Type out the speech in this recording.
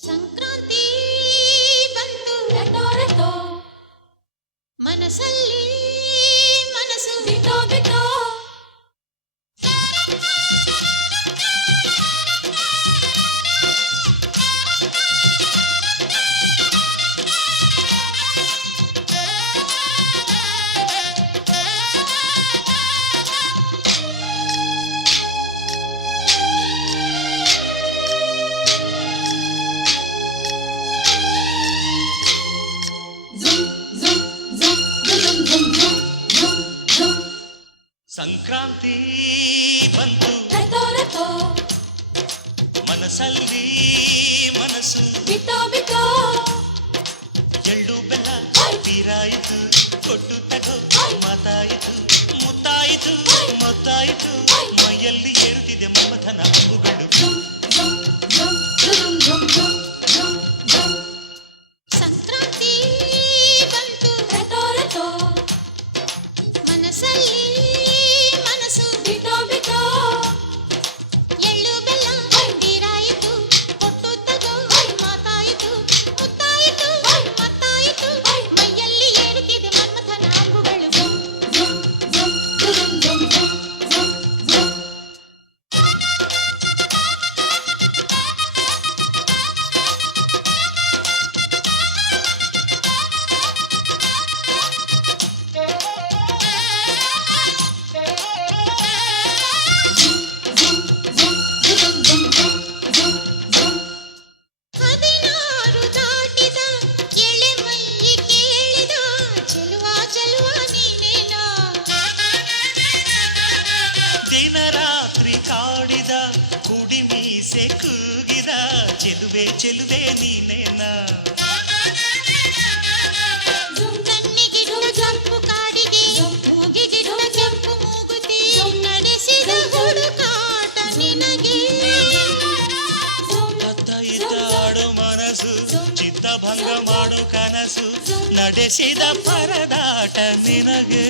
ಸಂಕ್ರಾಂತಿ ಬಂತು ರೆಟೋ ರೆಟೋ ಮನಸ್ಸಲ್ಲಿ ಮನಸ್ಸು ಬಿಟೋ ಬಿಟೋ ಸಂಕ್ರಾಂತಿ ಬಂತು ರೆಟೋ ರೆಟೋ ಮನಸ್ಸಲ್ಲಿ ಮನಸ್ಸು ಬಿಟೋ ಬಿಟೋ ಎಳ್ಳು ಬೆಲ್ಲ ತೀರಾಯಿತು ಕೊಟ್ಟು ತಗೋ ಮಾತಾಯಿತು ಮುತ್ತಾಯಿತು ಮತ್ತಾಯಿತು ಮೈಯಲ್ಲಿ ಏರುತ್ತಿದೆ ಮಮಥನ ಹಬ್ಬುಗಳು ಸಂಕ್ರಾಂತಿ ಬಂತು ರೆಟೋ ರೆಟೋ ಮನಸ್ಸಲ್ಲಿ ಮನಸ್ಸು ಬಿಟೋ ಬಿಟೋ ಎಳ್ಳು ಬೆಲ್ಲ ತೀರಾಯಿತು ಕೊಟ್ಟು ತಗೋ ಮಾತಾಯಿತು ಮುತ್ತಾಯಿತು ಮತ್ತಾಯಿತು ಮೈಯಲ್ಲಿ ಏರುತ್ತಿದೆ ಮನ್ಮಥನ ಅಂಬುಗಳು ಹದಿನಾರು ದಾಟಿದ ಎಳೆ ಮೈ ಕೇಳಿದ ಚೆಲುವ ಚೆಲುವ ನೀನೇನೋ ದಿನ ರಾತ್ರಿ ಕಾಡಿದ ಕುಡಿ ಮೀಸೆ ಕೂಗಿದ ಚೆಲುವೆ ಚೆಲುವೆ ನೀನೇನ ಕಣ್ಣಿಗಿಡುವ ಕೆಂಪು ಕಾಡಿಗೆ ಮೂಗಿಗಿಡುವ ಕೆಂಪು ಮೂಗುತಿ ನಡೆಸಿದ ಹುಡುಕಾಟ ನಿನಗೆ ಅತ್ತ ಇತ್ತ ಆಡೋ ಮನಸ್ಸು ಚಿತ್ತಭಂಗ ಮಾಡೋ ಕನಸು ನಡೆಸಿದ ಪರದಾಟ ನಿನಗೆ